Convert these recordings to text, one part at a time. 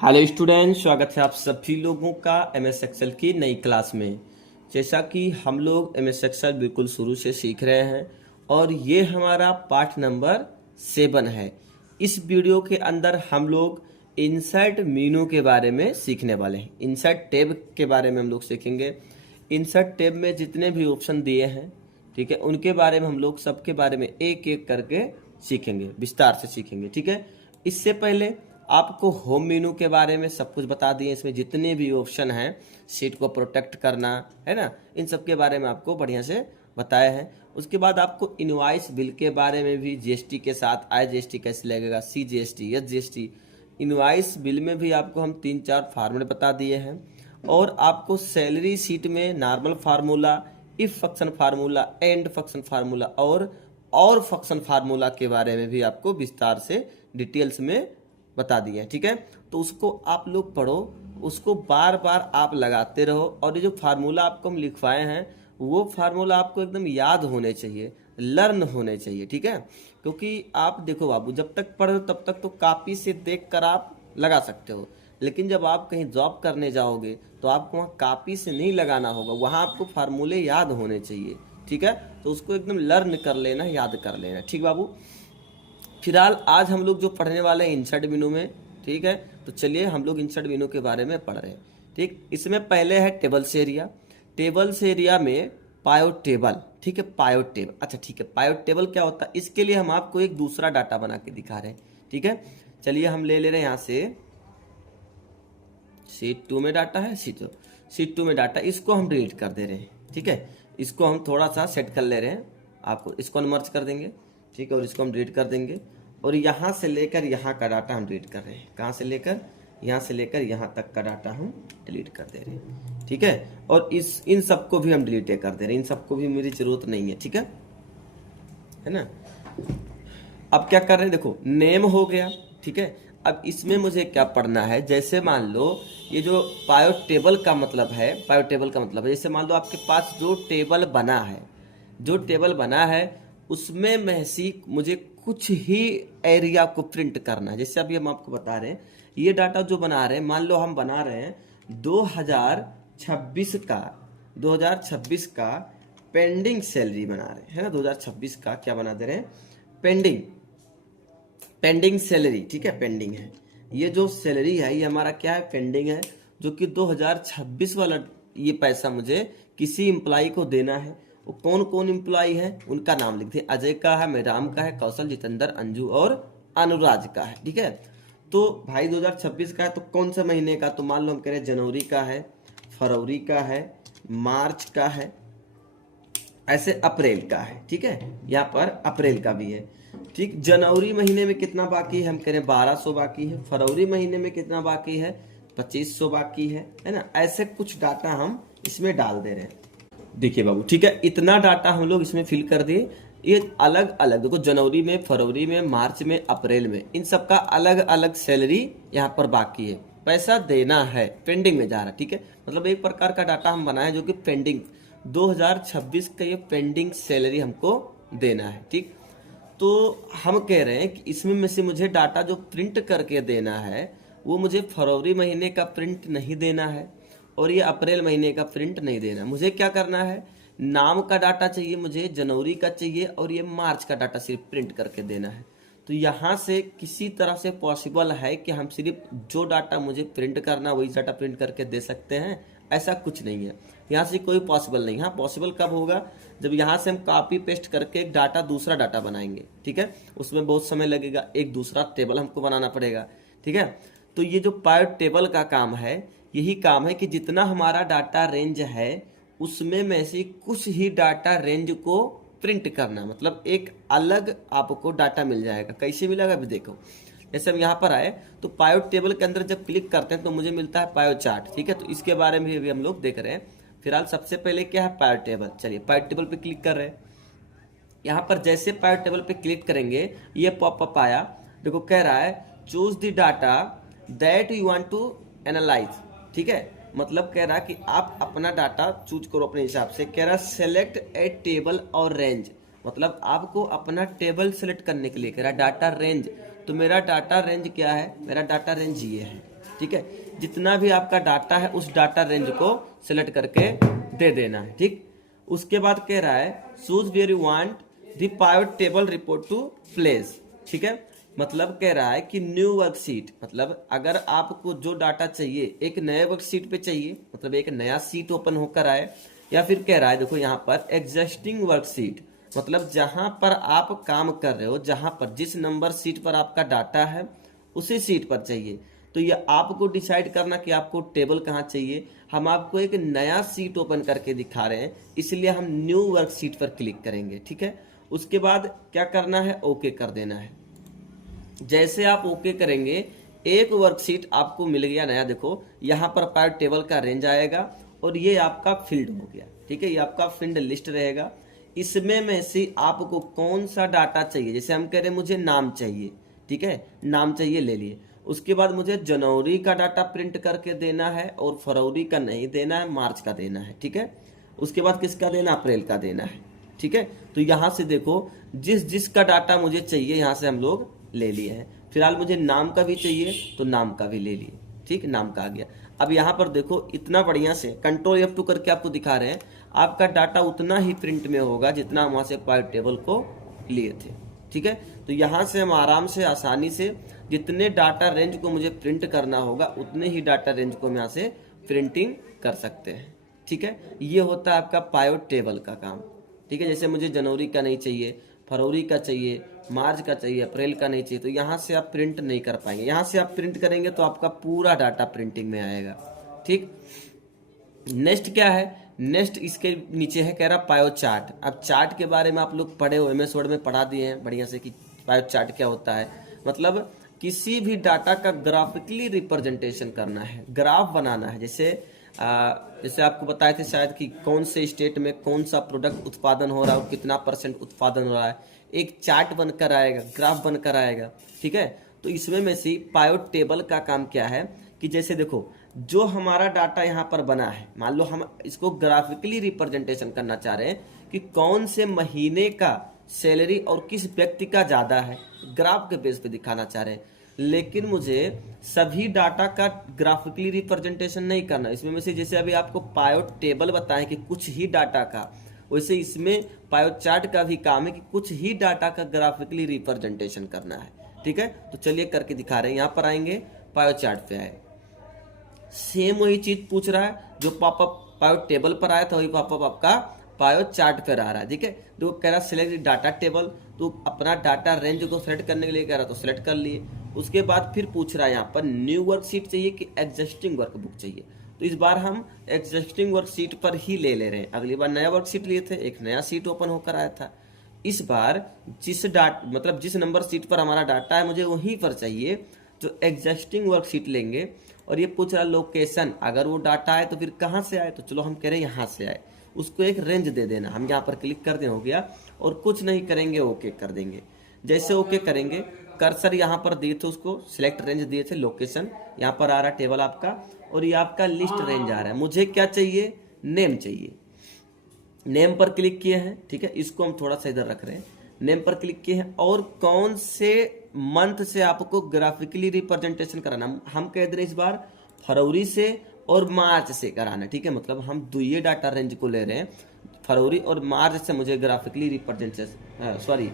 Hello student, स्वागत है आप सभी लोगों का एमएस एक्सेल की नई क्लास में। जैसा कि हम लोग एमएस एक्सेल बिल्कुल शुरू से सीख रहे हैं और ये हमारा पार्ट नंबर 7 है। इस वीडियो के अंदर हम लोग इंसर्ट मेनू के बारे में सीखने वाले हैं। इंसर्ट टैब के बारे में हम लोग सीखेंगे। इंसर्ट टैब में जितने भी ऑप्शन दिए हैं, ठीक है, उनके बारे में हम लोग सबके बारे में एक एक करके सीखेंगे, विस्तार से सीखेंगे। ठीक है, इससे पहले आपको होम मेनू के बारे में सब कुछ बता दिए। इसमें जितने भी ऑप्शन हैं, शीट को प्रोटेक्ट करना है ना, इन सब के बारे में आपको बढ़िया से बताया है। उसके बाद आपको इनवॉइस बिल के बारे में भी, जीएसटी के साथ IGST कैसे लगेगा, CGST, SGST, इनवॉइस बिल में भी आपको हम 3-4 फार्मूले बता दिए हैं। और आपको सैलरी शीट में normal formula, if function formula, and function formula और फंक्शन फार्मूला के बारे में भी आपको विस्तार से डिटेल्स में बता दिए हैं। ठीक है, तो उसको आप लोग पढ़ो, उसको बार बार आप लगाते रहो। और ये जो फार्मूला आपको हम लिखवाए हैं, वो फार्मूला आपको एकदम याद होने चाहिए, लर्न होने चाहिए। ठीक है, क्योंकि आप देखो बाबू, जब तक पढ़ो तब तक तो कॉपी से देख कर आप लगा सकते हो, लेकिन जब आप कहीं जॉब करने जाओगे तो आपको वहाँ कॉपी से नहीं लगाना होगा, वहाँ आपको फार्मूले याद होने चाहिए। ठीक है, तो उसको एकदम लर्न कर लेना, याद कर लेना। ठीक बाबू, फिलहाल आज हम लोग जो पढ़ने वाले हैं इंसर्ट मेनू में, ठीक है, तो चलिए हम लोग इंसर्ट मेनू के बारे में पढ़ रहे हैं। ठीक, इसमें पहले है टेबल्स एरिया। टेबल्स एरिया में पायोट टेबल, ठीक है, पायोट टेबल। अच्छा ठीक है, पायोट टेबल क्या होता है, इसके लिए हम आपको एक दूसरा डाटा बना के दिखा रहे हैं। ठीक है, चलिए हम ले रहे हैं यहाँ से शीट 2 में डाटा है, शीट 2 में डाटा, इसको हम डिलीट कर दे रहे हैं। ठीक है, इसको हम थोड़ा सा सेट कर ले रहे हैं, आपको इसको मर्ज कर देंगे। ठीक है, और इसको हम डिलीट कर देंगे। और यहाँ से लेकर यहाँ का डाटा हम डिलीट कर रहे हैं। कहाँ से लेकर, यहाँ से लेकर यहाँ तक का डाटा हम डिलीट कर दे रहे हैं। ठीक है, और इन सबको भी हम डिलीट कर दे रहे हैं, इन सबको भी मेरी जरूरत नहीं है। ठीक है ना। अब क्या कर रहे हैं, देखो नेम हो गया। ठीक है, अब इसमें मुझे क्या पढ़ना है, जैसे मान लो ये जो पायोट टेबल का मतलब है, पायोट टेबल का मतलब है, जैसे मान लो आपके पास जो टेबल बना है, जो टेबल बना है उसमें महसी मुझे कुछ ही एरिया को प्रिंट करना है। जैसे अभी हम आपको बता रहे हैं, ये डाटा जो बना रहे हैं, मान लो हम बना रहे हैं 2026 का पेंडिंग सैलरी बना रहे हैं, है ना। 2026 का क्या बना दे रहे हैं, पेंडिंग सैलरी। ठीक है, पेंडिंग है, ये जो सैलरी है ये हमारा क्या है, पेंडिंग है, जो कि 2026 वाला ये पैसा मुझे किसी एम्प्लॉय को देना है। वो कौन कौन एम्प्लॉय है, उनका नाम लिख दे। अजय का है, मेराम का है, कौशल, जितेंद्र, अंजू और अनुराज का है। ठीक है, तो भाई 2026 का है, तो कौन सा महीने का, तो मान लो हम कह रहे हैं जनवरी का है, फरवरी का है, मार्च का है, ऐसे अप्रैल का है। ठीक है, यहाँ पर अप्रैल का भी है। ठीक, जनवरी महीने में कितना बाकी है, हम कह रहे हैं 1200 बाकी है। फरवरी महीने में कितना बाकी है, 2500 बाकी है ना। ऐसे कुछ डाटा हम इसमें डाल दे रहे हैं। देखिए बाबू, ठीक है, इतना डाटा हम लोग इसमें फिल कर दिए। ये अलग अलग देखो, जनवरी में, फरवरी में, मार्च में, अप्रैल में, इन सब का अलग अलग सैलरी यहाँ पर बाकी है, पैसा देना है, पेंडिंग में जा रहा है। ठीक है, मतलब एक प्रकार का डाटा हम बनाए जो कि पेंडिंग, 2026 का ये पेंडिंग सैलरी हमको देना है। ठीक, तो हम कह रहे हैं कि इसमें में से मुझे डाटा जो प्रिंट करके देना है, वो मुझे फरवरी महीने का प्रिंट नहीं देना है और ये अप्रैल महीने का प्रिंट नहीं देना। मुझे क्या करना है, नाम का डाटा चाहिए मुझे, जनवरी का चाहिए, और ये मार्च का डाटा सिर्फ प्रिंट करके देना है। तो यहाँ से किसी तरह से पॉसिबल है कि हम सिर्फ जो डाटा मुझे प्रिंट करना वही डाटा प्रिंट करके दे सकते हैं, ऐसा कुछ नहीं है। यहाँ से कोई पॉसिबल नहीं। हाँ, पॉसिबल कब होगा, जब यहाँ से हम कॉपी पेस्ट करके एक डाटा दूसरा डाटा बनाएंगे। ठीक है, उसमें बहुत समय लगेगा, एक दूसरा टेबल हमको बनाना पड़ेगा। ठीक है, तो ये जो पायोट टेबल का काम है, यही काम है कि जितना हमारा डाटा रेंज है उसमें में से कुछ ही डाटा रेंज को प्रिंट करना, मतलब एक अलग आपको डाटा मिल जाएगा। कैसे मिलेगा अभी देखो, जैसे हम यहाँ पर आए तो पायोट टेबल के अंदर जब क्लिक करते हैं तो मुझे मिलता है पायोट चार्ट। ठीक है, तो इसके बारे में भी हम लोग देख रहे हैं। फिलहाल सबसे पहले क्या है, पायोट टेबल। चलिए पायोट टेबल पे क्लिक कर रहे हैं। यहाँ पर जैसे पायोट टेबल पे क्लिक करेंगे, ये पॉपअप आया, देखो कह रहा है choose the data that you want to analyse. ठीक है, मतलब कह रहा है कि आप अपना डाटा चूज करो अपने हिसाब से। कह रहा है सेलेक्ट ए टेबल और रेंज, मतलब आपको अपना टेबल सेलेक्ट करने के लिए कह रहा है। डाटा रेंज, तो मेरा डाटा रेंज क्या है, मेरा डाटा रेंज ये है। ठीक है। जितना भी आपका डाटा है उस डाटा रेंज को सिलेक्ट करके दे देना है, ठीक। उसके बाद कह रहा है choose where you want the pivot table report to place, ठीक है। मतलब कह रहा है कि न्यू वर्कशीट, मतलब अगर आपको जो डाटा चाहिए एक नए वर्कशीट पे चाहिए, मतलब एक नया सीट ओपन होकर आए, या फिर कह रहा है देखो यहाँ पर एग्जिस्टिंग वर्कशीट, मतलब जहां पर आप काम कर रहे हो, जहां पर जिस नंबर सीट पर आपका डाटा है उसी सीट पर चाहिए। तो ये आपको डिसाइड करना कि आपको टेबल कहाँ चाहिए। हम आपको एक नया सीट ओपन करके दिखा रहे हैं, इसलिए हम न्यू वर्कशीट पर क्लिक करेंगे, ठीक है। उसके बाद क्या करना है, ओके कर देना है। जैसे आप ओके करेंगे एक वर्कशीट आपको मिल गया नया, देखो यहाँ पर पाइवट टेबल का रेंज आएगा और ये आपका फील्ड हो गया, ठीक है। ये आपका फील्ड लिस्ट रहेगा। इसमें में से आपको कौन सा डाटा चाहिए, जैसे हम कह रहे हैं मुझे नाम चाहिए, ठीक है, नाम चाहिए, ले लिए। उसके बाद मुझे जनवरी का डाटा प्रिंट करके देना है और फरवरी का नहीं देना है, मार्च का देना है, ठीक है। उसके बाद किसका देना, अप्रैल का देना है, ठीक है। तो यहाँ से देखो जिस जिसका डाटा मुझे चाहिए यहाँ से हम लोग ले लिए हैं। फिलहाल मुझे नाम का भी चाहिए तो नाम का भी ले लिए, ठीक, नाम का आ गया। अब यहाँ पर देखो इतना बढ़िया से कंट्रोल F2 करके आपको दिखा रहे हैं, आपका डाटा उतना ही प्रिंट में होगा जितना हम वहां से पाइवट टेबल को लिए थे, ठीक है। तो यहाँ से हम आराम से आसानी से जितने डाटा रेंज को मुझे प्रिंट करना होगा उतने ही डाटा रेंज को हम यहाँ से प्रिंटिंग कर सकते हैं, ठीक है। ये होता है आपका पाइवट टेबल का काम, ठीक है। जैसे मुझे जनवरी का नहीं चाहिए, फरवरी का चाहिए, मार्च का चाहिए, अप्रैल का नहीं चाहिए, तो यहाँ से आप प्रिंट नहीं कर पाएंगे। यहाँ से आप प्रिंट करेंगे तो आपका पूरा डाटा प्रिंटिंग में आएगा, ठीक। नेक्स्ट क्या है, नेक्स्ट इसके नीचे है कह रहा पाइवट चार्ट। अब चार्ट के बारे में आप लोग पढ़े हो, MS वर्ड में पढ़ा दिए हैं बढ़िया से कि पाइवट चार्ट क्या होता है। मतलब किसी भी डाटा का ग्राफिकली रिप्रेजेंटेशन करना है, ग्राफ बनाना है। जैसे आपको बताए थे शायद कि कौन से स्टेट में कौन सा प्रोडक्ट उत्पादन हो रहा है, कितना % उत्पादन हो रहा है, एक चार्ट बनकर आएगा, ग्राफ बनकर आएगा, ठीक है। तो इसमें में से पाइवट टेबल का काम क्या है कि जैसे देखो जो हमारा डाटा यहाँ पर बना है, मान लो हम इसको ग्राफिकली रिप्रेजेंटेशन करना चाह रहे हैं कि कौन से महीने का सैलरी और किस व्यक्ति का ज्यादा है, ग्राफ के बेस पे दिखाना चाह रहे हैं। लेकिन मुझे सभी डाटा का ग्राफिकली रिप्रेजेंटेशन नहीं करना। इसमें में से जैसे अभी आपको पाइवट टेबल बताएं कि कुछ ही डाटा का, वैसे इसमें पाइवट चार्ट का भी काम है कि कुछ ही डाटा का ग्राफिकली रिप्रेजेंटेशन करना है, ठीक है। तो चलिए करके दिखा रहे हैं। यहाँ पर आएंगे, पाइवट चार्ट पे आए, सेम वही चीज पूछ रहा है जो पॉपअप पाइवट टेबल पर आया था, वही पॉपअप आपका पाइवट चार्ट पर आ रहा है, ठीक है। तो कह रहा सिलेक्ट डाटा टेबल, तो अपना डाटा रेंज को सेलेक्ट करने के लिए कह रहा तो सेलेक्ट कर लिए। उसके बाद फिर पूछ रहा है यहाँ पर न्यू वर्कशीट चाहिए कि एग्जिस्टिंग वर्कबुक चाहिए। तो इस बार हम एग्जिस्टिंग वर्कशीट पर ही ले रहे हैं। अगली बार नया वर्कशीट लिए थे, एक नया सीट ओपन होकर आया था। इस बार जिस नंबर सीट पर हमारा डाटा है मुझे वहीं पर चाहिए, तो एग्जिस्टिंग वर्कशीट लेंगे। और ये पूछ रहा लोकेशन, अगर वो डाटा है तो फिर कहाँ से आए, तो चलो हम कह रहे हैं यहाँ से आए। उसको एक रेंज दे देना, हम यहाँ पर क्लिक कर दें, हो गया। और कुछ नहीं करेंगे, ओके कर देंगे। जैसे ओके करेंगे, कर्सर यहाँ पर दिए थे, उसको सिलेक्ट रेंज दिए थे, लोकेशन यहाँ पर आ रहा है टेबल आपका, और ये आपका लिस्ट रेंज आ रहा है। मुझे क्या चाहिए, नेम चाहिए। नेम पर क्लिक किए हैं, ठीक है। इसको हम थोड़ा सा इधर रख रहे हैं, नेम पर क्लिक किए हैं। और कौन से मंथ से आपको ग्राफिकली रिप्रेजेंटेशन कराना, हम कह दे रहे इस बार फरवरी से और मार्च से कराना, ठीक है। मतलब हम दुइये डाटा रेंज को ले रहे हैं, फरवरी और मार्च से मुझे ग्राफिकली रिप्रेजेंटेशन, सॉरी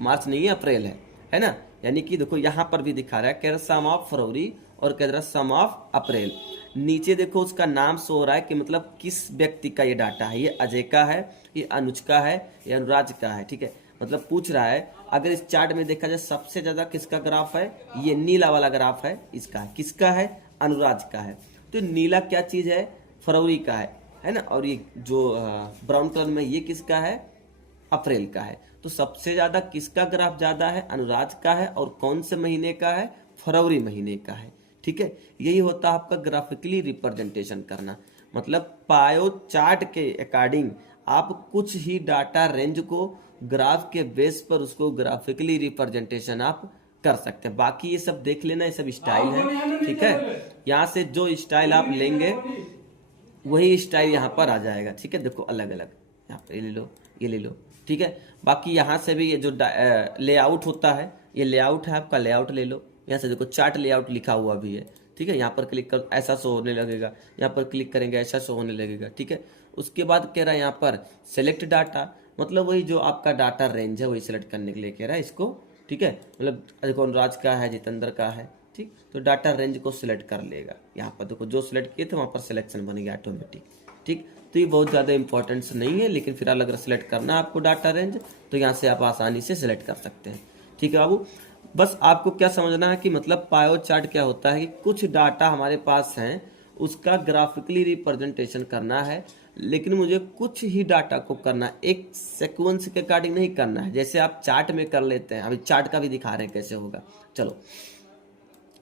मार्च नहीं है, अप्रैल है ना। यानी कि देखो यहाँ पर भी दिखा रहा है, कह रहा सम ऑफ फरवरी और कह रहा सम ऑफ अप्रैल। नीचे देखो उसका नाम शो हो रहा है कि मतलब किस व्यक्ति का ये डाटा है, ये अजय का है, ये अनुज का है, ये अनुराज का है, ठीक है। मतलब पूछ रहा है अगर इस चार्ट में देखा जाए सबसे ज्यादा किसका ग्राफ है, ये नीला वाला ग्राफ है, इसका है। किसका है, अनुराज का है। तो नीला क्या चीज है, फरवरी का है ना। और ये जो ब्राउन कलर में ये किसका है, अप्रैल का है। तो सबसे ज्यादा किसका ग्राफ ज्यादा है, अनुराज का है। और कौन से महीने का है, फरवरी महीने का है, ठीक है। यही होता है आपका ग्राफिकली रिप्रेजेंटेशन करना। मतलब पाइवट चार्ट के अकॉर्डिंग आप कुछ ही डाटा रेंज को ग्राफ के बेस पर उसको ग्राफिकली रिप्रेजेंटेशन आप कर सकते हैं। बाकी ये सब देख लेना, ये सब स्टाइल है, ठीक है। यहाँ से जो स्टाइल आप लेंगे वही स्टाइल यहाँ पर आ जाएगा, ठीक है। देखो अलग अलग, यहाँ पर ये ले लो, ये ले लो, ठीक है। बाकी यहाँ से भी ये जो लेआउट होता है, ये लेआउट है आपका, लेआउट ले लो। यहाँ से देखो चार्ट लेआउट लिखा हुआ भी है, ठीक है, यहाँ पर क्लिक कर ऐसा शो होने लगेगा, यहाँ पर क्लिक करेंगे ऐसा शो होने लगेगा। ठीक है, उसके बाद कह रहा है यहाँ पर सेलेक्ट डाटा, मतलब वही जो आपका डाटा रेंज है वही सेलेक्ट करने के लिए कह रहा है इसको। ठीक है, मतलब देखो अनुराज का है, जितेंद्र का है, ठीक, तो डाटा रेंज को सिलेक्ट कर लेगा। यहाँ पर देखो जो सिलेक्ट किए थे वहाँ पर सिलेक्शन बन गया ऑटोमेटिक। ठीक, तो ये बहुत ज़्यादा इंपॉर्टेंस नहीं है, लेकिन फिलहाल अगर सेलेक्ट करना है आपको डाटा रेंज तो यहाँ से आप आसानी से सिलेक्ट कर सकते हैं। ठीक है बाबू, बस आपको क्या समझना है कि मतलब पायो चार्ट क्या होता है कि कुछ डाटा हमारे पास हैं उसका ग्राफिकली रिप्रेजेंटेशन करना है, लेकिन मुझे कुछ ही डाटा को करना है, एक सीक्वेंस के अकॉर्डिंग नहीं करना है, जैसे आप चार्ट में कर लेते हैं। अभी चार्ट का भी दिखा रहे हैं कैसे होगा। चलो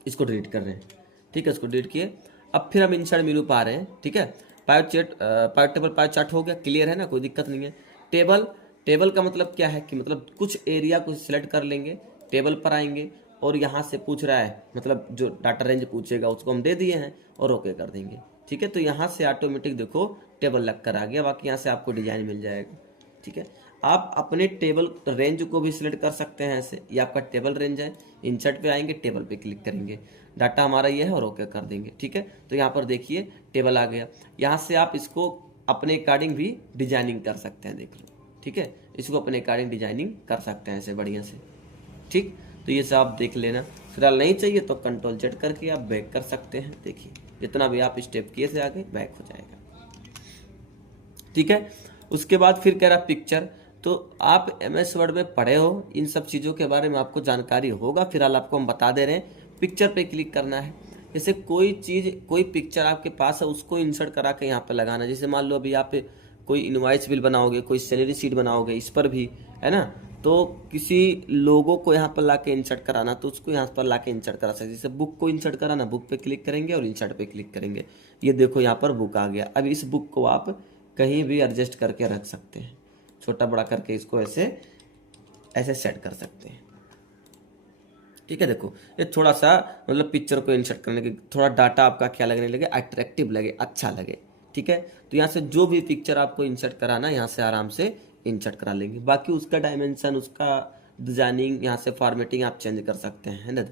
इसको डिलीट कर रहे हैं। ठीक है, इसको डिलीट किए। अब फिर हम इंसर्ट मेनू पा रहे हैं। ठीक है, पायो टेबल पायो चार्ट हो गया, क्लियर है ना, कोई दिक्कत नहीं है। टेबल का मतलब क्या है कि मतलब कुछ एरिया को सिलेक्ट कर लेंगे, टेबल पर आएंगे और यहाँ से पूछ रहा है, मतलब जो डाटा रेंज पूछेगा उसको हम दे दिए हैं और ओके कर देंगे। ठीक है, तो यहाँ से ऑटोमेटिक देखो टेबल लग कर आ गया, बाकी यहाँ से आपको डिजाइन मिल जाएगा। ठीक है, आप अपने टेबल रेंज को भी सिलेक्ट कर सकते हैं ऐसे, ये आपका टेबल रेंज है, इंसर्ट पे आएंगे, टेबल पे क्लिक करेंगे, डाटा हमारा ये है और ओके कर देंगे। ठीक है, तो यहाँ पर देखिए टेबल आ गया। यहाँ से आप इसको अपने अकॉर्डिंग भी डिजाइनिंग कर सकते हैं, देख लो। ठीक है, इसको अपने अकॉर्डिंग डिजाइनिंग कर सकते हैं ऐसे बढ़िया से। ठीक, तो ये सब आप देख लेना। फिलहाल नहीं चाहिए तो कंट्रोल जेड करके आप बैक कर सकते हैं। देखिए जितना भी आप स्टेप किए से आगे बैक हो जाएगा। ठीक है, उसके बाद फिर कह रहा पिक्चर, तो आप MS वर्ड में पढ़े हो, इन सब चीज़ों के बारे में आपको जानकारी होगा। फिलहाल आपको हम बता दे रहे हैं, पिक्चर पे क्लिक करना है। जैसे कोई चीज़, कोई पिक्चर आपके पास है उसको इंसर्ट करा के यहाँ पे लगाना। जैसे मान लो अभी आप कोई इनवॉइस बिल बनाओगे, कोई सैलरी शीट बनाओगे, इस पर भी है ना, तो किसी लोगों को यहाँ पर ला के इंसर्ट कराना तो उसको यहाँ पर ला के इंसर्ट करा सकते। जैसे बुक को इंसर्ट कराना, बुक पे क्लिक करेंगे और इंसर्ट पे क्लिक करेंगे, ये देखो यहाँ पर बुक आ गया। अब इस बुक को आप कहीं भी एडजस्ट करके रख सकते हैं, छोटा बड़ा करके इसको ऐसे ऐसे सेट कर सकते हैं। ठीक है, देखो ये थोड़ा सा मतलब पिक्चर को इंसर्ट करने के थोड़ा डाटा आपका क्या लगने लगे, अट्रैक्टिव लगे, अच्छा लगे। ठीक है, तो यहाँ से जो भी पिक्चर आपको इंसर्ट कराना यहाँ से आराम से इंसर्ट करा लेंगे। बाकी उसका डायमेंशन, उसका डिजाइनिंग, यहाँ से फॉर्मेटिंग आप चेंज कर सकते हैं, है ना,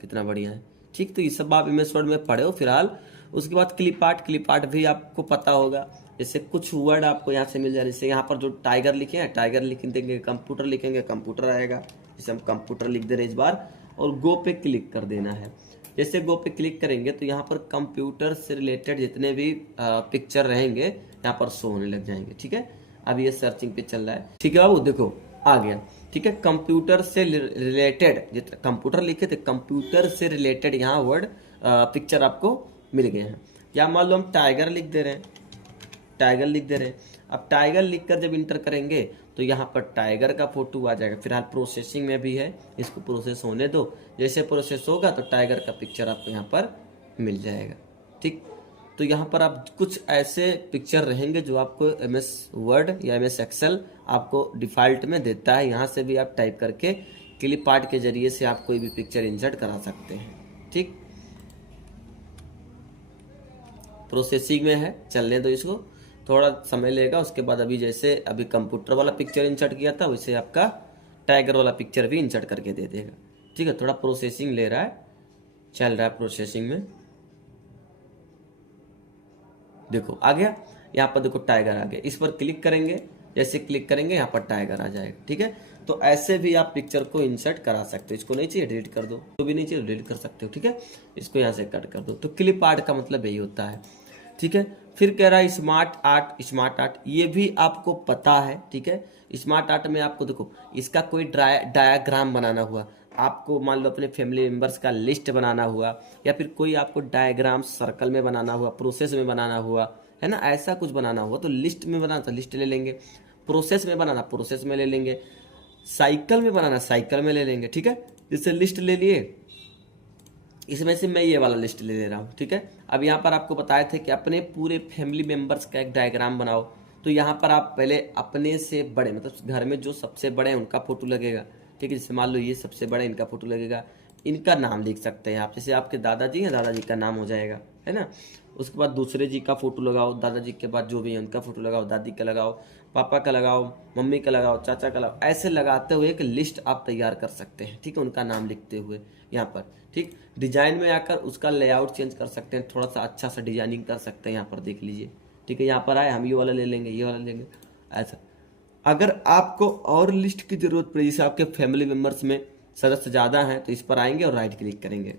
कितना बढ़िया है। ठीक, तो ये सब आप MS वर्ड में पढ़े हो फिलहाल। उसके बाद क्लिप आर्ट भी आपको पता होगा। जैसे कुछ वर्ड आपको यहाँ से मिल जाए, जैसे यहाँ पर जो टाइगर लिखे हैं टाइगर लिख देंगे, कंप्यूटर लिखेंगे कंप्यूटर आएगा, जैसे हम कंप्यूटर लिख दे रहे इस बार, और गो पे क्लिक कर देना है। जैसे गो पे क्लिक करेंगे तो यहाँ पर कंप्यूटर से रिलेटेड जितने भी पिक्चर रहेंगे यहाँ पर शो होने लग जाएंगे। ठीक है, अब ये सर्चिंग पे चल रहा है। ठीक है बाबू, देखो आ गया। ठीक है, कंप्यूटर से रिलेटेड, जितना कंप्यूटर लिखे थे कंप्यूटर से रिलेटेड यहाँ वर्ड पिक्चर आपको मिल गए हैं। या मान लो हम टाइगर लिख दे रहे हैं, टाइगर लिख दे रहे हैं। अब टाइगर लिखकर जब इंटर करेंगे तो यहाँ पर टाइगर का फोटो आ जाएगा। फिलहाल प्रोसेसिंग में भी है, इसको प्रोसेस होने दो, जैसे प्रोसेस होगा तो टाइगर का पिक्चर आपको यहाँ पर मिल जाएगा। ठीक, तो यहाँ पर आप कुछ ऐसे पिक्चर रहेंगे जो आपको MS वर्ड या MS एक्सेल आपको डिफॉल्ट में देता है। यहाँ से भी आप टाइप करके क्लिप आर्ट के जरिए से आप कोई भी पिक्चर इंसर्ट करा सकते हैं। ठीक, प्रोसेसिंग में है, चलने दो इसको, थोड़ा समय लेगा। उसके बाद अभी जैसे अभी कंप्यूटर वाला पिक्चर इंसर्ट किया था वैसे आपका टाइगर वाला पिक्चर भी इंसर्ट करके दे देगा। ठीक है, थोड़ा प्रोसेसिंग ले रहा है, चल रहा है प्रोसेसिंग में। देखो आ गया, यहाँ पर देखो टाइगर आ गया, इस पर क्लिक करेंगे, जैसे क्लिक करेंगे यहाँ पर टाइगर आ जाएगा। ठीक है, तो ऐसे भी आप पिक्चर को इंसर्ट करा सकते हो। इसको नहीं चाहिए डिलीट कर दो, तो भी नहीं चाहिए डिलीट कर सकते हो। ठीक है, इसको यहाँ से कट कर दो। तो क्लिप आर्ट का मतलब यही होता है। ठीक है, फिर कह रहा है स्मार्ट आर्ट, ये भी आपको पता है। ठीक है, स्मार्ट आर्ट में आपको देखो इसका कोई डायाग्राम बनाना हुआ, आपको मान लो अपने फैमिली मेंबर्स का लिस्ट बनाना हुआ, या फिर कोई आपको डायग्राम सर्कल में बनाना हुआ, प्रोसेस में बनाना हुआ, है ना, ऐसा कुछ बनाना हुआ तो लिस्ट में बनाना तो लिस्ट ले लेंगे, प्रोसेस में बनाना प्रोसेस में ले लेंगे, साइकिल में बनाना साइकिल में ले लेंगे। ठीक है, जैसे लिस्ट ले लिए, इसमें से मैं ये वाला लिस्ट ले रहा हूँ। ठीक है, अब यहाँ पर आपको बताए थे कि अपने पूरे फैमिली मेंबर्स का एक डायग्राम बनाओ, तो यहाँ पर आप पहले अपने से बड़े, मतलब घर में जो सबसे बड़े हैं उनका फोटो लगेगा। ठीक है, जैसे मान लो ये सबसे बड़े, इनका फोटो लगेगा, इनका नाम लिख सकते हैं आप। जैसे आपके दादाजी हैं, दादाजी का नाम हो जाएगा, है ना। उसके बाद दूसरे जी का फोटो लगाओ, दादाजी के बाद जो भी है उनका फोटो लगाओ, दादी का लगाओ, पापा का लगाओ, मम्मी का लगाओ, चाचा का लगाओ। ऐसे लगाते हुए एक लिस्ट आप तैयार कर सकते हैं, ठीक है, उनका नाम लिखते हुए यहाँ पर। ठीक, डिजाइन में आकर उसका लेआउट चेंज कर सकते हैं, थोड़ा सा अच्छा सा डिजाइनिंग कर सकते हैं, यहाँ पर देख लीजिए। ठीक है, यहाँ पर आए, हम ये वाला ले लेंगे, ये वाला लेंगे, ऐसा। अगर आपको और लिस्ट की जरूरत पड़ी, जैसे आपके फैमिली मेंबर्स में सदस्य ज़्यादा हैं, तो इस पर आएंगे और राइट क्लिक करेंगे।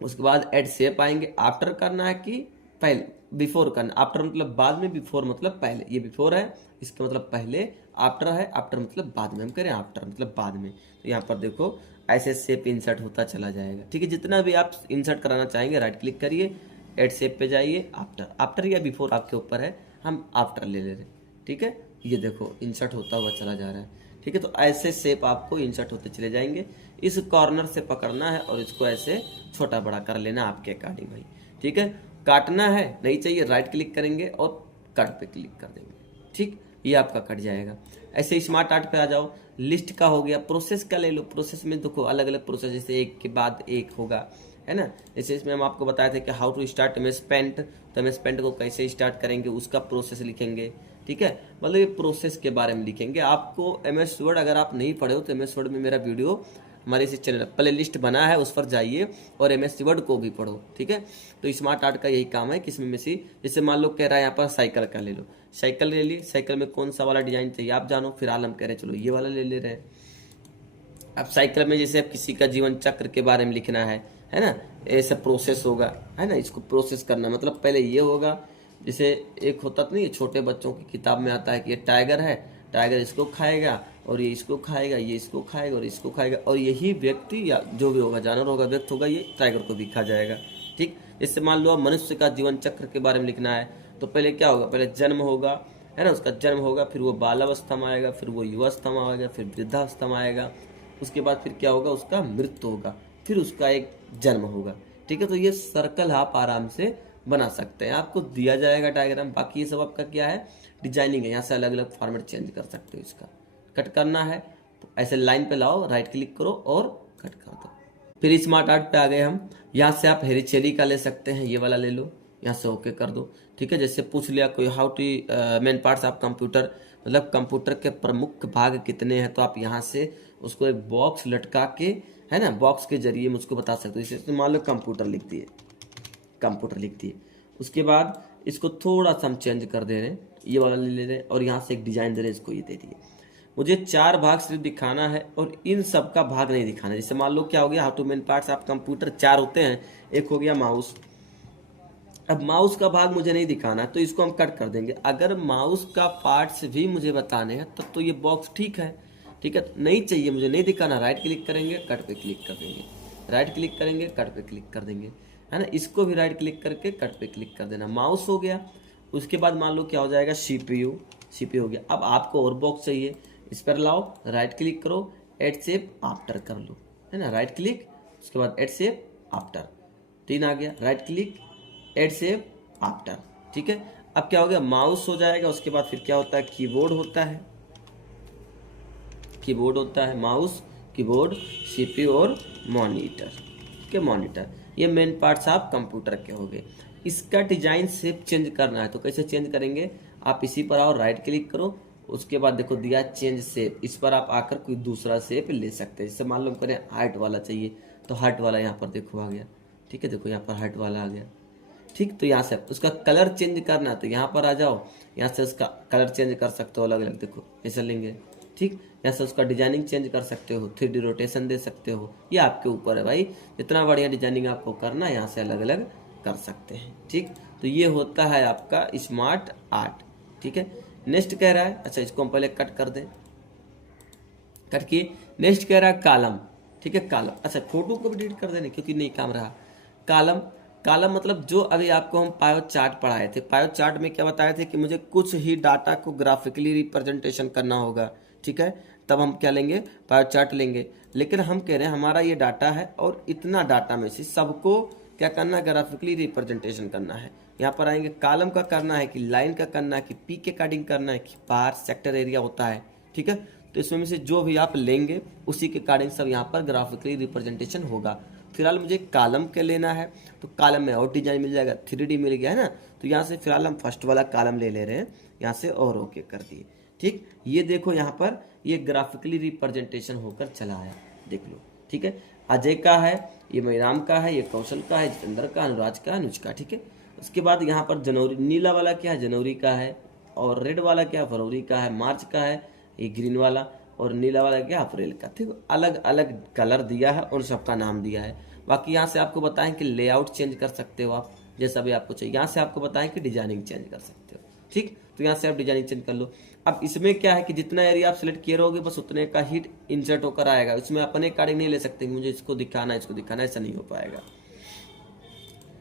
उसके बाद ऐड शेप आएंगे। आफ्टर करना है कि पहले, बिफोर करना। आफ्टर मतलब बाद में, बिफोर मतलब पहले। ये बिफोर है, इसका मतलब पहले, आफ्टर है, आफ्टर मतलब बाद में। हम करें आफ्टर मतलब बाद में, तो यहाँ पर देखो ऐसे शेप इंसर्ट होता चला जाएगा। ठीक है, जितना भी आप इंसर्ट कराना चाहेंगे राइट क्लिक करिए, ऐड शेप पे जाइए, आफ्टर, आफ्टर या बिफोर आपके ऊपर है, हम आफ्टर ले रहे हैं। ठीक है, ये देखो इंसर्ट होता हुआ चला जा रहा है। ठीक है, तो ऐसे शेप आपको इंसर्ट होते चले जाएंगे। इस कॉर्नर से पकड़ना है और इसको ऐसे छोटा बड़ा कर लेना आपके अकॉर्डिंग भाई। ठीक है, काटना है नहीं चाहिए, राइट क्लिक करेंगे और कट पे क्लिक कर देंगे। ठीक, ये आपका कट जाएगा। ऐसे स्मार्ट आर्ट पे आ जाओ, लिस्ट का हो गया, प्रोसेस का ले लो। प्रोसेस में देखो अलग अलग प्रोसेस, जैसे एक के बाद एक होगा, है ना। जैसे इसमें हम आपको बताए थे कि how to start MS paint, तो एमएस पेंट को कैसे स्टार्ट करेंगे उसका प्रोसेस लिखेंगे। ठीक है, मतलब ये प्रोसेस के बारे में लिखेंगे। आपको एमएस वर्ड अगर आप नहीं पढ़े हो तो एमएस वर्ड में मेरा वीडियो हमारे इस चैनल प्ले लिस्ट बना है, उस पर जाइए और एमएस वर्ड को भी पढ़ो। ठीक है, तो स्मार्ट आर्ट का यही काम है कि इसमें में से, जैसे मान लो कह रहा है यहाँ पर साइकिल का ले लो, साइकिल ले ली, साइकिल में कौन सा वाला डिजाइन चाहिए आप जानो, फिलहाल हम कह रहे हैं चलो ये वाला ले रहे हैं। अब साइकिल में जैसे अब किसी का जीवन चक्र के बारे में लिखना है ना, ऐसा प्रोसेस होगा, है ना। इसको प्रोसेस करना मतलब पहले ये होगा, जैसे एक होता तो नहीं, छोटे बच्चों की किताब में आता है कि ये टाइगर है, टाइगर इसको खाएगा और ये इसको खाएगा, ये इसको खाएगा और इसको खाएगा, और यही व्यक्ति या जो भी होगा, जानवर होगा, व्यक्ति होगा, ये टाइगर को भी खा जाएगा। ठीक, जैसे मान लो मनुष्य का जीवन चक्र के बारे में लिखना है, तो पहले क्या होगा, पहले जन्म होगा, है ना, उसका जन्म होगा, फिर वो बालावस्था में आएगा, फिर वो युवावस्था में आएगा, फिर वृद्धावस्था में आएगा, उसके बाद फिर क्या होगा, उसका मृत्यु होगा, फिर उसका एक जन्म होगा। ठीक है, तो ये सर्कल आप आराम से बना सकते हैं, आपको दिया जाएगा डायग्राम। बाकी ये सब आपका क्या है, डिजाइनिंग है, यहाँ से अलग अलग फॉर्मेट चेंज कर सकते हो। इसका कट करना है तो ऐसे लाइन पे लाओ, राइट क्लिक करो और कट कर दो। फिर स्मार्ट आर्ट पे आ गए हम। यहाँ से आप हेरिचेरी का ले सकते हैं, ये वाला ले लो, यहाँ से ओके कर दो। ठीक है, जैसे पूछ लिया कोई how to main parts of computer, मतलब कंप्यूटर के प्रमुख भाग कितने हैं, तो आप यहाँ से उसको एक बॉक्स लटका के, है ना, बॉक्स के जरिए मुझको बता सकते हो। जैसे मान लो कंप्यूटर लिख दिए, कंप्यूटर लिख दिए, उसके बाद इसको थोड़ा सा हम चेंज कर दे रहे हैं, ये वाला ले रहे हैं और यहाँ से एक डिजाइन दे रहे हैं, इसको ये दे दिए। मुझे 4 भाग सिर्फ दिखाना है और इन सब का भाग नहीं दिखाना है। जैसे मान लो क्या हो गया, how to main parts of computer 4 होते हैं, एक हो गया माउस। अब माउस का भाग मुझे नहीं दिखाना, तो इसको हम कट कर देंगे। अगर माउस का पार्ट्स भी मुझे बताने हैं तब तो ये बॉक्स ठीक है। ठीक है, नहीं चाहिए मुझे, नहीं दिखाना, राइट क्लिक करेंगे, कट पे क्लिक कर देंगे, राइट क्लिक करेंगे, कट पे क्लिक कर देंगे, है ना। इसको भी राइट क्लिक करके कट पे क्लिक कर देना। माउस हो गया। उसके बाद मान लो क्या हो जाएगा, सीपीयू, सीपीयू हो गया। अब आपको और बॉक्स चाहिए, इस पर लाओ, राइट क्लिक करो, एड शेप आफ्टर कर लो, है ना, राइट क्लिक, उसके बाद एड शेप आफ्टर, 3 आ गया, right click, add shape after. ठीक है, अब क्या हो गया, माउस हो जाएगा। उसके बाद फिर क्या होता है, कीबोर्ड होता है, कीबोर्ड होता है, माउस, कीबोर्ड, सीपीयू और मॉनिटर। ठीक है, मॉनिटर, ये मेन पार्ट्स आप कंप्यूटर के हो गए। इसका डिजाइन शेप चेंज करना है, तो कैसे चेंज करेंगे, आप इसी पर आओ, राइट क्लिक करो, उसके बाद देखो दिया चेंज शेप, इस पर आप आकर कोई दूसरा शेप ले सकते हैं। जैसे मान लो करें हार्ट वाला चाहिए, तो हार्ट वाला यहाँ पर देखो आ गया। ठीक है, देखो यहाँ पर हार्ट वाला आ गया। ठीक, तो यहाँ से उसका कलर चेंज करना है, तो यहाँ पर आ जाओ, यहाँ से उसका कलर चेंज कर सकते हो, अलग अलग देखो ऐसे लेंगे। ठीक, यहाँ से उसका डिजाइनिंग चेंज कर सकते हो, 3D रोटेशन दे सकते हो, ये आपके ऊपर है भाई, जितना बढ़िया डिजाइनिंग आपको करना है यहाँ से अलग अलग कर सकते हैं। ठीक, तो ये होता है आपका स्मार्ट आर्ट। ठीक है, नेक्स्ट कह रहा है, अच्छा इसको हम पहले कट कर दें, कट किए। नेक्स्ट कह रहा है कालम। ठीक है, कालम, अच्छा फोटो को भी डिलीट कर देने क्योंकि नहीं काम रहा। कालम, कालम मतलब जो अभी आपको हम पायो चार्ट पढ़ाए थे, पायो चार्ट में क्या बताए थे कि मुझे कुछ ही डाटा को ग्राफिकली रिप्रेजेंटेशन करना होगा। ठीक है, तब हम क्या लेंगे, पायो चार्ट लेंगे। लेकिन हम कह रहे हैं हमारा ये डाटा है और इतना डाटा में से सबको क्या करना है, ग्राफिकली रिप्रेजेंटेशन करना है। यहाँ पर आएंगे, कॉलम का करना है कि लाइन का करना है कि पी के अकॉर्डिंग करना है कि बार सेक्टर एरिया होता है। ठीक है, तो इसमें में से जो भी आप लेंगे उसी के अकॉर्डिंग सब यहाँ पर ग्राफिकली रिप्रेजेंटेशन होगा। फिलहाल मुझे कॉलम के लेना है, तो कॉलम में और डिजाइन मिल जाएगा, 3D मिल गया है ना। तो यहाँ से फिलहाल हम फर्स्ट वाला कॉलम ले रहे हैं, यहाँ से और ओके कर दिए। ठीक, ये देखो यहाँ पर ये ग्राफिकली रिप्रेजेंटेशन होकर चला आया, देख लो। ठीक है, अजय का है, ये महिराम का है, ये कौशल का है, जितेंद्र का, अनुराज का, अनुज का। ठीक है, उसके बाद यहाँ पर जनवरी, नीला वाला क्या है, जनवरी का है, और रेड वाला क्या, फरवरी का है, मार्च का है, ये ग्रीन वाला, और नीला वाला क्या, अप्रैल का। ठीक, अलग अलग कलर दिया है और सबका नाम दिया है। बाकी यहाँ से आपको बताएं कि लेआउट चेंज कर सकते हो आप, जैसा भी आपको चाहिए। यहाँ से आपको बताएं कि डिजाइनिंग चेंज कर सकते हो। ठीक, तो यहाँ से आप डिजाइनिंग चेंज कर लो। अब इसमें क्या है कि जितना एरिया आप सिलेक्ट किए रहोगे बस उतने का हीट इंसर्ट होकर आएगा। इसमें अपने अकॉर्डिंग नहीं ले सकते कि मुझे इसको दिखाना है, इसको दिखाना है, ऐसा नहीं हो पाएगा,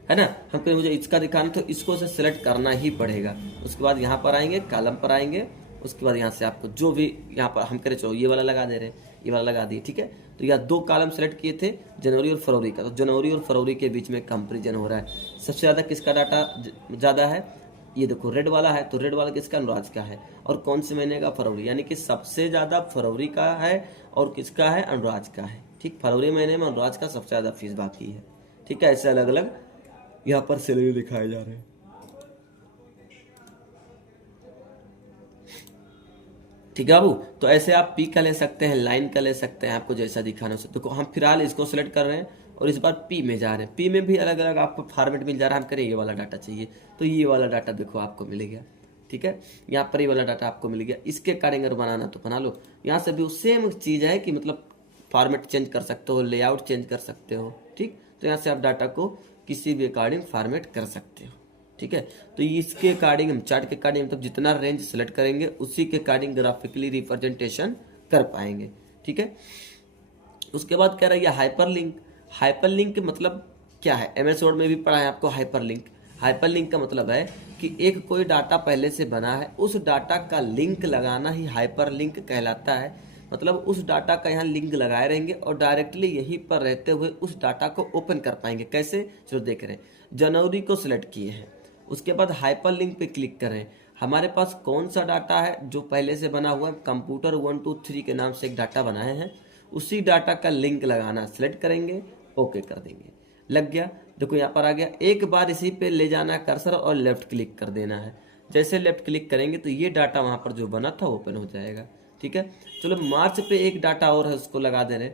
है ना। हम मुझे इसका दिखाना तो इसको से सिलेक्ट करना ही पड़ेगा। उसके बाद यहाँ पर आएंगे, कॉलम पर आएंगे, उसके बाद यहाँ से आपको जो भी यहाँ पर हम करे, चलो ये वाला लगा दे रहे हैं, ये वाला लगा दिए। ठीक है, तो यहाँ 2 कॉलम सेलेक्ट किए थे, जनवरी और फरवरी का। तो जनवरी और फरवरी के बीच में कंपेरिजन हो रहा है। सबसे ज़्यादा किसका डाटा ज़्यादा है, ये देखो रेड वाला है, तो रेड वाला किसका, अनुराज का है। और कौन से महीने का, फरवरी, यानी कि सबसे ज़्यादा फरवरी का है और किसका है, अनुराज का है। ठीक, फरवरी महीने में अनुराज का सबसे ज़्यादा फीस बाकी है। ठीक है, ऐसे अलग अलग यहाँ पर सैलरी दिखाए जा रहे हैं। ठीक है बाबू, तो ऐसे आप पी का ले सकते हैं, लाइन का ले सकते हैं, आपको जैसा दिखाना हो। तो हम फिलहाल इसको सिलेक्ट कर रहे हैं और इस बार पी में जा रहे हैं। पी में भी अलग अलग आपको फॉर्मेट मिल जा रहा है। हम करें ये वाला डाटा चाहिए तो ये वाला डाटा देखो आपको मिल गया। ठीक है, यहाँ पर ये वाला डाटा आपको मिल गया। इसके अकॉर्डिंग अगर बनाना तो बना लो। यहाँ से भी सेम चीज़ है कि मतलब फॉर्मेट चेंज कर सकते हो, लेआउट चेंज कर सकते हो। ठीक, तो यहाँ से आप डाटा को किसी भी अकॉर्डिंग फॉर्मेट कर सकते हो। ठीक है, तो इसके अकॉर्डिंग हम चार्ट के अकॉर्डिंग मतलब जितना रेंज सेलेक्ट करेंगे उसी के अकॉर्डिंग ग्राफिकली रिप्रेजेंटेशन कर पाएंगे। ठीक है, उसके बाद कह रहा है हाइपरलिंक। हाइपरलिंक मतलब क्या है, एमएस वर्ड में भी पढ़ा है आपको हाइपरलिंक। हाइपरलिंक का मतलब है कि एक कोई डाटा पहले से बना है, उस डाटा का लिंक लगाना ही हाइपरलिंक कहलाता है। मतलब उस डाटा का यहाँ लिंक लगाए रहेंगे और डायरेक्टली यहीं पर रहते हुए उस डाटा को ओपन कर पाएंगे। कैसे, चलो देख रहे हैं। जनवरी को सिलेक्ट किए हैं, उसके बाद हाइपरलिंक पे क्लिक करें। हमारे पास कौन सा डाटा है जो पहले से बना हुआ है, कंप्यूटर 1 2 3 के नाम से एक डाटा बनाए हैं, उसी डाटा का लिंक लगाना, सिलेक्ट करेंगे, ओके कर देंगे, लग गया। देखो यहाँ पर आ गया। एक बार इसी पे ले जाना कर्सर और लेफ्ट क्लिक कर देना है। जैसे लेफ्ट क्लिक करेंगे तो ये डाटा वहां पर जो बना था ओपन हो जाएगा। ठीक है, चलो मार्च पे एक डाटा और है, उसको लगा दे रहे।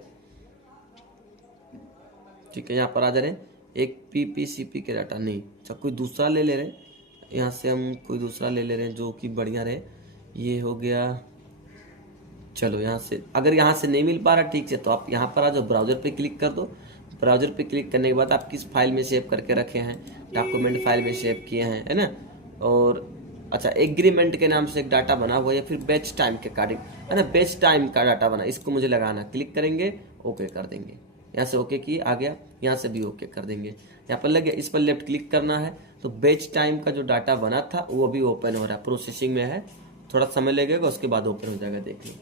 ठीक है, यहाँ पर आ जा रहे हैं। एक पीपीसीपी के डाटा नहीं, अच्छा कोई दूसरा ले ले रहे, यहाँ से हम कोई दूसरा ले ले रहे हैं जो कि बढ़िया रहे। ये हो गया, चलो यहाँ से अगर यहाँ से नहीं मिल पा रहा ठीक से तो आप यहाँ पर आ जाओ, ब्राउजर पे क्लिक कर दो। ब्राउजर पे क्लिक करने के बाद आप किस फाइल में सेव करके रखे हैं, डॉक्यूमेंट फाइल में सेव किए हैं, है ना। और अच्छा एग्रीमेंट के नाम से एक डाटा बना हुआ है, या फिर बैच टाइम के अकॉर्डिंग, है ना, बैच टाइम का डाटा बना, इसको मुझे लगाना, क्लिक करेंगे, ओके कर देंगे। यहाँ से ओके किए, आ गया, यहाँ से भी ओके कर देंगे। यहाँ पर लग गया, इस पर लेफ्ट क्लिक करना है तो बैच टाइम का जो डाटा बना था वो भी ओपन हो रहा है, प्रोसेसिंग में है, थोड़ा समय लगेगा, उसके बाद ओपन हो जाएगा, देख लो।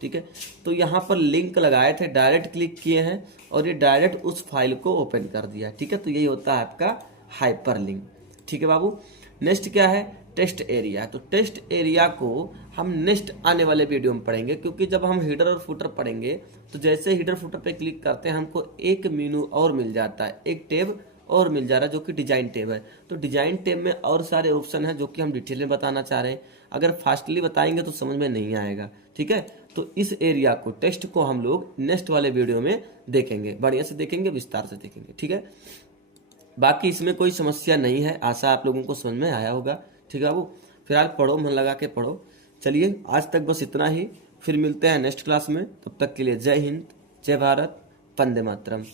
ठीक है, तो यहाँ पर लिंक लगाए थे, डायरेक्ट क्लिक किए हैं और ये डायरेक्ट उस फाइल को ओपन कर दिया। ठीक है, तो यही होता है आपका हाइपर लिंक। ठीक है बाबू, नेक्स्ट क्या है, टेस्ट एरिया। तो टेस्ट एरिया को हम नेक्स्ट आने वाले वीडियो में पढ़ेंगे, क्योंकि जब हम हीडर और फुटर पढ़ेंगे तो जैसे हीडर फुटर पे क्लिक करते हैं हमको एक मेनू और मिल जाता है, एक टैब और मिल जा रहा है जो कि डिजाइन टैब है। तो डिजाइन टैब में और सारे ऑप्शन हैं जो कि हम डिटेल में बताना चाह रहे हैं। अगर फास्टली बताएंगे तो समझ में नहीं आएगा। ठीक है, तो इस एरिया को, टेस्ट को हम लोग नेक्स्ट वाले वीडियो में देखेंगे, बढ़िया से देखेंगे, विस्तार से देखेंगे। ठीक है, बाकी इसमें कोई समस्या नहीं है, आशा आप लोगों को समझ में आया होगा। ठीक है बाबू, फिलहाल पढ़ो, मन लगा के पढ़ो। चलिए आज तक बस इतना ही, फिर मिलते हैं नेक्स्ट क्लास में। तब तक के लिए जय हिंद, जय भारत, वंदे मातरम।